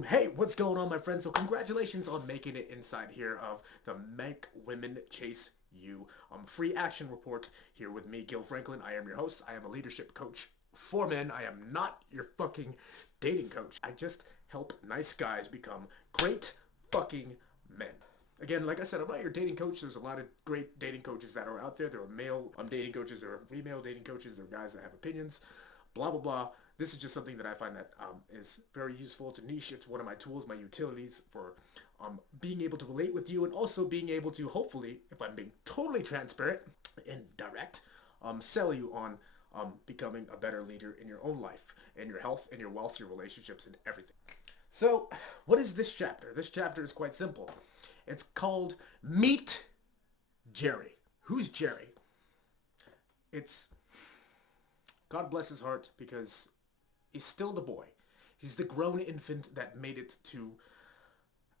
Boom! Hey, what's going on, my friends? So congratulations on making it inside here of the Make Women Chase You free action report here with me, Gil Franklin. I am your host. I am a leadership coach for men. I am not your fucking dating coach. I just help nice guys become great fucking men. Again, like I said, I'm not your dating coach. There's a lot of great dating coaches that are out there. There are male dating coaches. There are female dating coaches. There are guys that have opinions. Blah, blah, blah. This is just something that I find that is very useful. To niche. It's one of my tools, my utilities for being able to relate with you and also being able to, hopefully, if I'm being totally transparent and direct, sell you on becoming a better leader in your own life, in your health, in your wealth, your relationships, and everything. So, what is this chapter? This chapter is quite simple. It's called Meet Jerry. Who's Jerry? It's, God bless his heart, because he's still the boy. He's the grown infant that made it to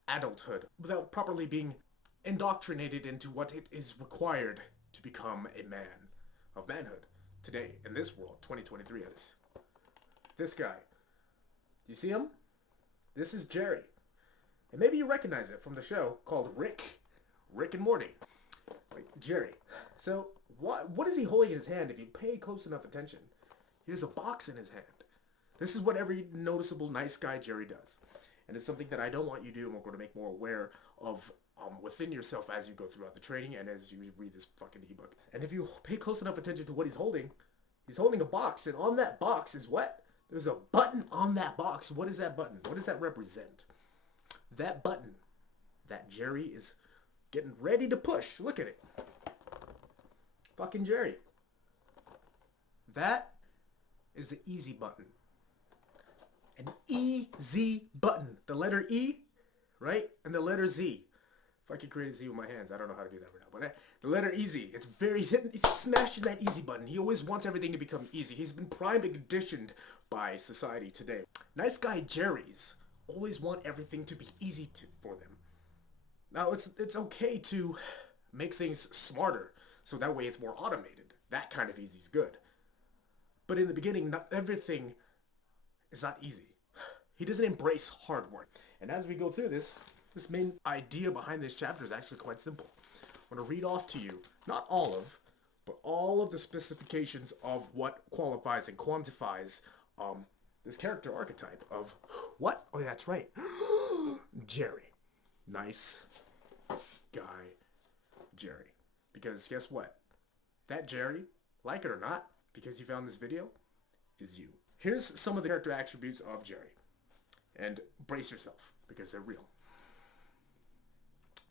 adulthood without properly being indoctrinated into what it is required to become a man of manhood today in this world, 2023. This guy. Do you see him? This is Jerry. And maybe you recognize it from the show called Rick and Morty. Wait, Jerry. So what is he holding in his hand if you pay close enough attention? He has a box in his hand. This is what every noticeable nice guy Jerry does. And it's something that I don't want you to do, and we're going to make more aware of within yourself as you go throughout the training and as you read this fucking ebook. And if you pay close enough attention to what he's holding a box, and on that box is what? There's a button on that box. What is that button? What does that represent? That button that Jerry is getting ready to push. Look at it. Fucking Jerry. That is the easy button. An easy button. The letter E, right? And the letter Z. If I could create a Z with my hands, I don't know how to do that right now. But the letter easy. He's smashing that easy button. He always wants everything to become easy. He's been primed and conditioned by society today. Nice guy Jerry's always want everything to be easy for them. Now, it's okay to make things smarter, so that way it's more automated. That kind of easy is good. But in the beginning, not everything is not easy. He doesn't embrace hard work. And as we go through this main idea behind this chapter is actually quite simple. I'm going to read off to you, not all of, but all of the specifications of what qualifies and quantifies this character archetype of what? Oh, that's right. Jerry. Nice guy Jerry. Because guess what? That Jerry, like it or not, because you found this video, is you. Here's some of the character attributes of Jerry. And brace yourself, because they're real.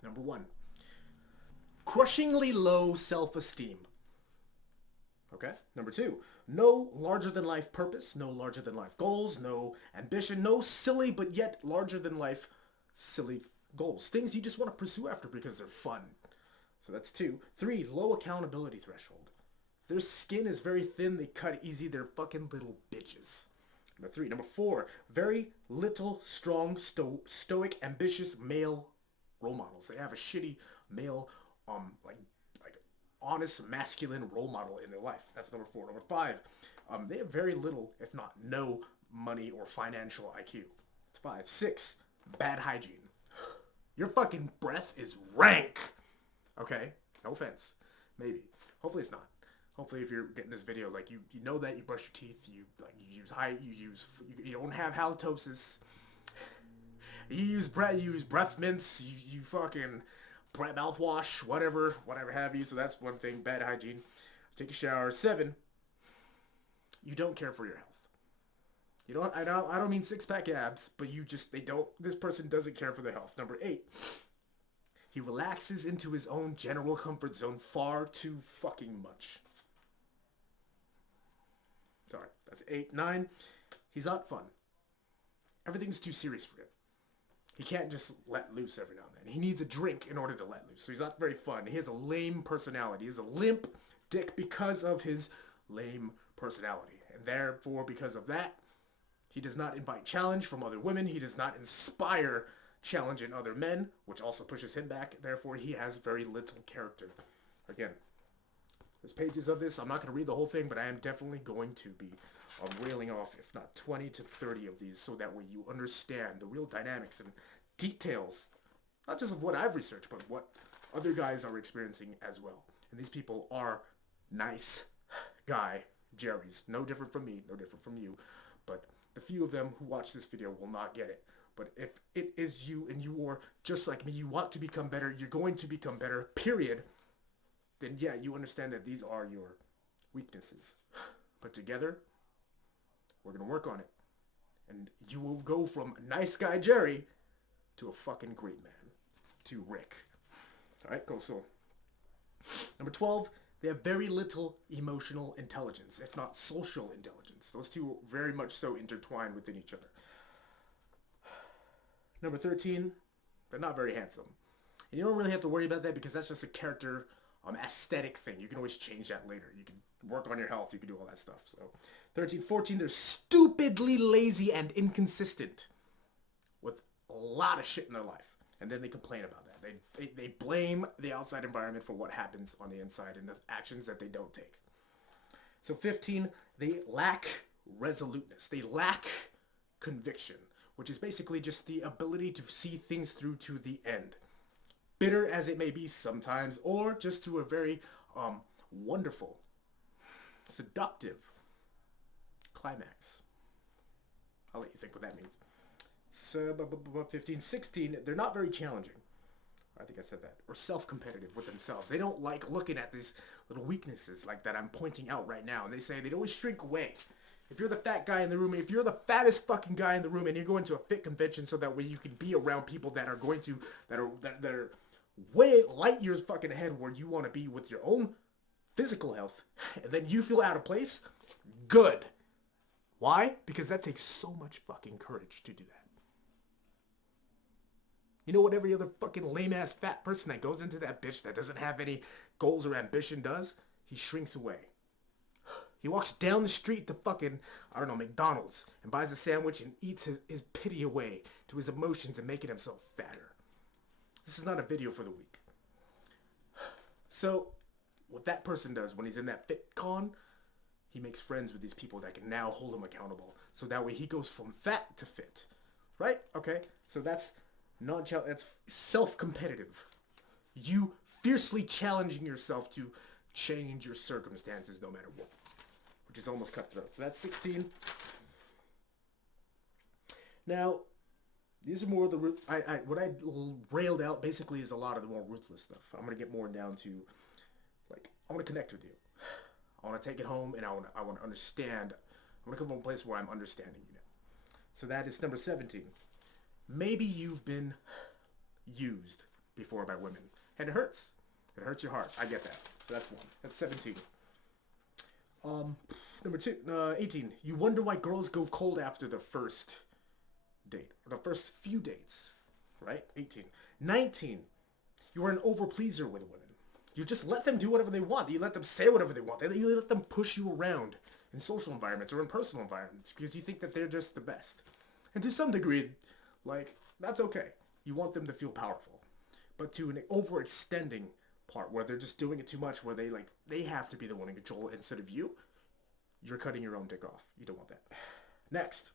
Number 1. Crushingly low self-esteem. Okay? Number 2. No larger-than-life purpose, no larger-than-life goals, no ambition, no silly but yet larger-than-life silly goals. Things you just want to pursue after because they're fun. So that's 2. 3. Low accountability threshold. Their skin is very thin, they cut easy, they're fucking little bitches. Number 3. Number 4. Very little, strong, stoic, ambitious male role models. They have a shitty male, like honest, masculine role model in their life. That's number 4. Number 5. They have very little, if not no, money or financial IQ. That's 5. 6. Bad hygiene. Your fucking breath is rank. Okay? No offense. Maybe. Hopefully it's not. Hopefully, if you're getting this video, like you know that you brush your teeth, you don't have halitosis, you use breath mints, you fucking mouthwash, whatever have you. So that's one thing. Bad hygiene. Take a shower. 7. You don't care for your health. You don't. I don't mean six-pack abs, but this person doesn't care for their health. Number 8. He relaxes into his own general comfort zone far too fucking much. Sorry, that's 8. 9, he's not fun. Everything's too serious for him. He can't just let loose every now and then. He needs a drink in order to let loose. So he's not very fun. He has a lame personality. He has a limp dick because of his lame personality. And therefore, because of that, he does not invite challenge from other women. He does not inspire challenge in other men, which also pushes him back. Therefore, he has very little character. Again, There's pages of this. I'm not going to read the whole thing, but I am definitely going to be railing off, if not 20 to 30 of these, so that way you understand the real dynamics and details, not just of what I've researched, but what other guys are experiencing as well. And these people are nice guy Jerry's. No different from me, no different from you. But the few of them who watch this video will not get it. But if it is you and you are just like me, you want to become better, you're going to become better, period, then yeah, you understand that these are your weaknesses. But together, we're going to work on it. And you will go from nice guy Jerry to a fucking great man. To Rick. Alright, cool. So, number 12, they have very little emotional intelligence, if not social intelligence. Those two are very much so intertwined within each other. Number 13, they're not very handsome. And you don't really have to worry about that because that's just a character aesthetic thing. You can always change that later. You can work on your health. You can do all that stuff. So 13, 14, they're stupidly lazy and inconsistent with a lot of shit in their life. And then they complain about that. They blame the outside environment for what happens on the inside and the actions that they don't take. So 15, they lack resoluteness. They lack conviction, which is basically just the ability to see things through to the end. Bitter as it may be sometimes, or just to a very wonderful, seductive climax. I'll let you think what that means. So, 15, 16, they're not very challenging. I think I said that. Or self-competitive with themselves. They don't like looking at these little weaknesses like that I'm pointing out right now. And they say they'd always shrink away. If you're the fat guy in the room, if you're the fattest fucking guy in the room and you're going to a fit convention so that way you can be around people that are going to, that are way light years fucking ahead where you want to be with your own physical health, and then you feel out of place, good. Why? Because that takes so much fucking courage to do that. You know what every other fucking lame-ass fat person that goes into that bitch that doesn't have any goals or ambition does? He shrinks away. He walks down the street to fucking, I don't know, McDonald's and buys a sandwich and eats his pity away to his emotions and making himself fatter. This is not a video for the week. So, what that person does when he's in that fit con, he makes friends with these people that can now hold him accountable. So that way he goes from fat to fit. Right? Okay. So that's that's self-competitive. You fiercely challenging yourself to change your circumstances no matter what. Which is almost cutthroat. So that's 16. Now, these are more of the what I railed out basically is a lot of the more ruthless stuff. I'm gonna get more down to, like, I want to connect with you. I want to take it home, and I want to understand. I want to come from a place where I'm understanding you now. So that is number 17. Maybe you've been used before by women, and it hurts. It hurts your heart. I get that. So that's one. That's 17. Number 18. You wonder why girls go cold after the first date, or the first few dates, right? 18. 19. You are an overpleaser with women. You just let them do whatever they want. You let them say whatever they want. You let them push you around in social environments or in personal environments because you think that they're just the best. And to some degree, like, that's okay. You want them to feel powerful. But to an overextending part where they're just doing it too much, where they have to be the one in control instead of you, you're cutting your own dick off. You don't want that. Next.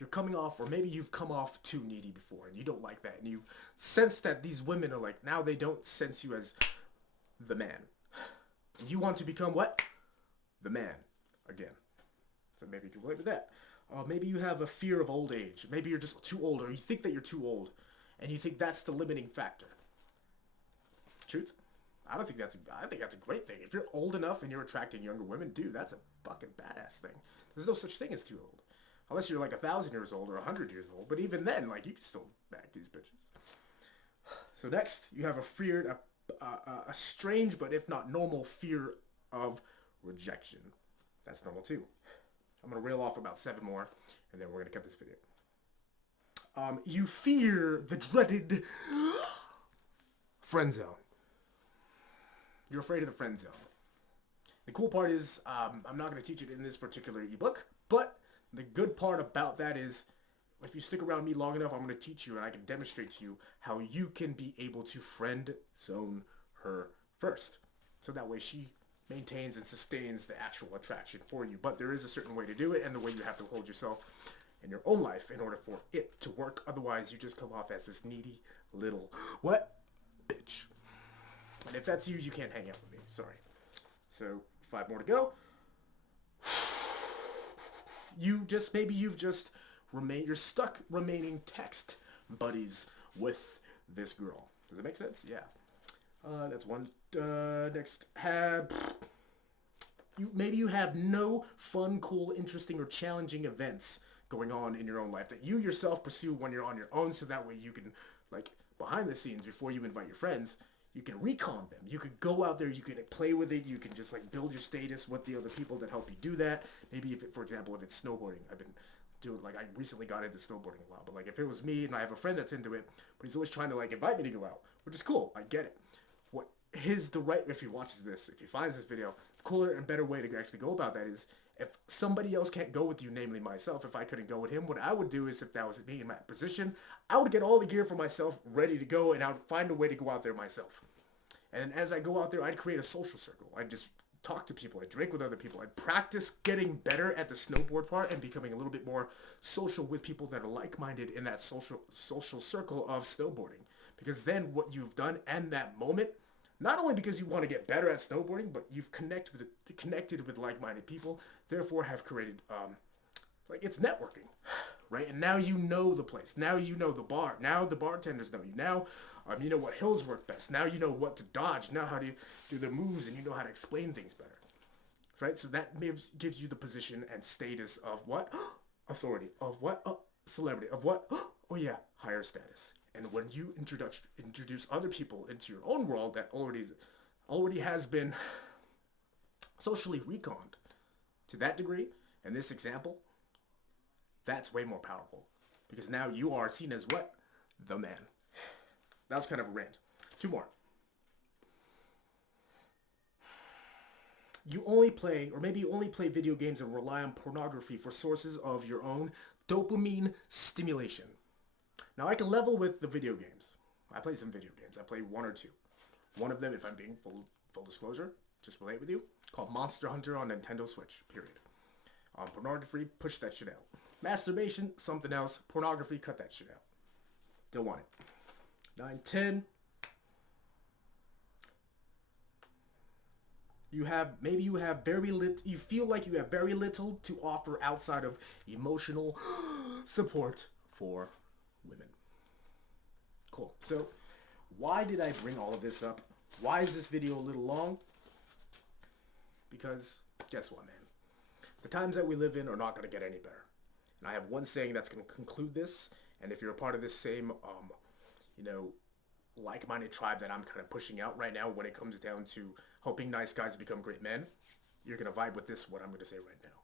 You're coming off, or maybe you've come off too needy before, and you don't like that, and you sense that these women are like, now they don't sense you as the man. You want to become what? The man. Again. So maybe you can relate with that. Maybe you have a fear of old age. Maybe you're just too old, or you think that you're too old, and you think that's the limiting factor. Truth? I think that's a great thing. If you're old enough and you're attracting younger women, dude, that's a fucking badass thing. There's no such thing as too old. Unless you're like 1,000 years old or 100 years old. But even then, like, you can still back these bitches. So next, you have a strange but if not normal fear of rejection. That's normal too. I'm going to reel off about 7 more, and then we're going to cut this video. You fear the dreaded friend zone. You're afraid of the friend zone. The cool part is, I'm not going to teach it in this particular ebook, but the good part about that is, if you stick around me long enough, I'm going to teach you and I can demonstrate to you how you can be able to friend zone her first. So that way she maintains and sustains the actual attraction for you. But there is a certain way to do it, and the way you have to hold yourself in your own life in order for it to work. Otherwise, you just come off as this needy little what bitch. And if that's you, you can't hang out with me. Sorry. So 5 more to go. You're stuck remaining text buddies with this girl. Does it make sense? Yeah. That's one. Next, maybe you have no fun, cool, interesting, or challenging events going on in your own life that you yourself pursue when you're on your own, so that way you can, like, behind the scenes, before you invite your friends, you can recon them. You could go out there, you can play with it, you can just, like, build your status with the other people that help you do that. Maybe if it, for example, if it's snowboarding, I've been doing, like, I recently got into snowboarding a lot, but, like, if it was me and I have a friend that's into it, but he's always trying to, like, invite me to go out, which is cool, I get it. If he watches this, if he finds this video, the cooler and better way to actually go about that is, if somebody else can't go with you, namely myself, if I couldn't go with him, what I would do is, if that was me in my position, I would get all the gear for myself ready to go, and I would find a way to go out there myself. And as I go out there, I'd create a social circle. I'd just talk to people. I'd drink with other people. I'd practice getting better at the snowboard part and becoming a little bit more social with people that are like-minded in that social circle of snowboarding. Because then what you've done in that moment, not only because you want to get better at snowboarding, but you've connected with like-minded people, therefore have created, it's networking, right? And now you know the place. Now you know the bar. Now the bartenders know you. Now you know what hills work best. Now you know what to dodge. Now how to do the moves, and you know how to explain things better, right? So that gives you the position and status of what? Authority. Of what? Celebrity. Of what? Oh yeah, higher status. And when you introduce other people into your own world that already has been socially reconned to that degree, in this example, that's way more powerful. Because now you are seen as what? The man. That was kind of a rant. 2 more. You only play video games and rely on pornography for sources of your own dopamine stimulation. Now, I can level with the video games. I play some video games. I play 1 or 2. One of them, if I'm being full disclosure, just relate with you, called Monster Hunter on Nintendo Switch, period. Pornography, push that shit out. Masturbation, something else. Pornography, cut that shit out. Don't want it. 9, 10. You feel like you have very little to offer outside of emotional support for women. Cool. So, why did I bring all of this up? Why is this video a little long? Because, guess what, man? The times that we live in are not going to get any better. And I have one saying that's going to conclude this, and if you're a part of this same, like-minded tribe that I'm kind of pushing out right now when it comes down to helping nice guys become great men, you're going to vibe with this, what I'm going to say right now.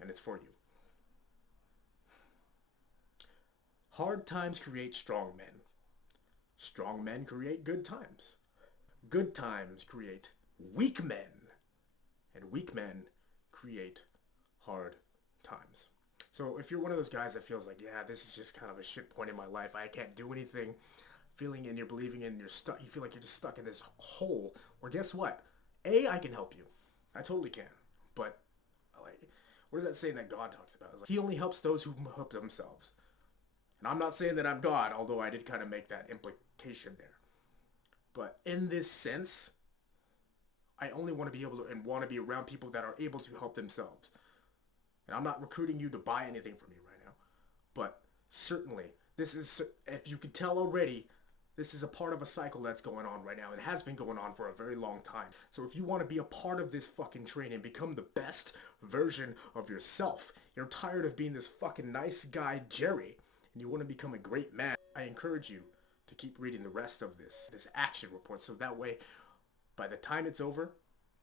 And it's for you. Hard times create strong men. Strong men create good times. Good times create weak men. And weak men create hard times. So if you're one of those guys that feels like, yeah, this is just kind of a shit point in my life, I can't do anything, feeling and you're believing and you're stuck, you feel like you're just stuck in this hole, well, guess what? I can help you. I totally can. But, what is that saying that God talks about? It's like, he only helps those who help themselves. And I'm not saying that I'm God, although I did kind of make that implication there. But in this sense, I only want to be able to and want to be around people that are able to help themselves. And I'm not recruiting you to buy anything from me right now. But certainly, this is, if you could tell already, this is a part of a cycle that's going on right now and has been going on for a very long time. So if you want to be a part of this fucking train and become the best version of yourself, you're tired of being this fucking nice guy, Jerry, and you want to become a great man, I encourage you to keep reading the rest of this action report, so that way, by the time it's over,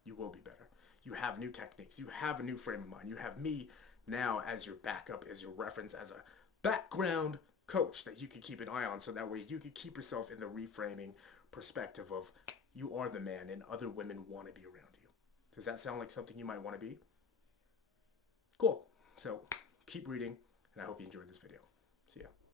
you will be better. You have new techniques. You have a new frame of mind. You have me now as your backup, as your reference, as a background coach that you can keep an eye on, so that way you can keep yourself in the reframing perspective of you are the man and other women want to be around you. Does that sound like something you might want to be? Cool. So keep reading, and I hope you enjoyed this video. See ya.